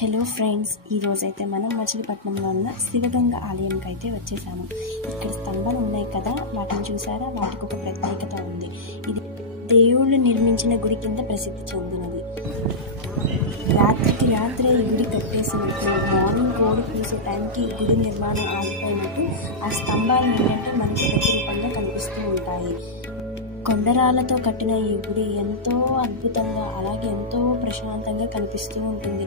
Hello friends, ఈరోజైతే మనం మచిలీపట్నంలో ఉన్న శివగంగ ఆలయంకి అయితే వచ్చేసాము. ఇక్కడ స్తంభాలు ఉన్నాయి కదా, వాటిని చూసారా? వాటికి ఒక ప్రత్యేకత ఉంది. ఇది దేవుళ్ళు నిర్మించిన గుడి కింద ప్రసిద్ధి చెందినది. రాత్రికి రాత్రే ఈ గుడి కట్టేసినట్టు, మార్నింగ్ కోడి కూసే టైంకి ఈ గుడి నిర్మాణం ఆగిపోయినట్టు ఆ స్తంభాలు ఏంటంటే మనకి ప్రతిరూపంగా కనిపిస్తూ ఉంటాయి. కొండరాళ్లతో కట్టిన ఈ గుడి ఎంతో అద్భుతంగా, అలాగే ఎంతో ప్రశాంతంగా కనిపిస్తూ ఉంటుంది.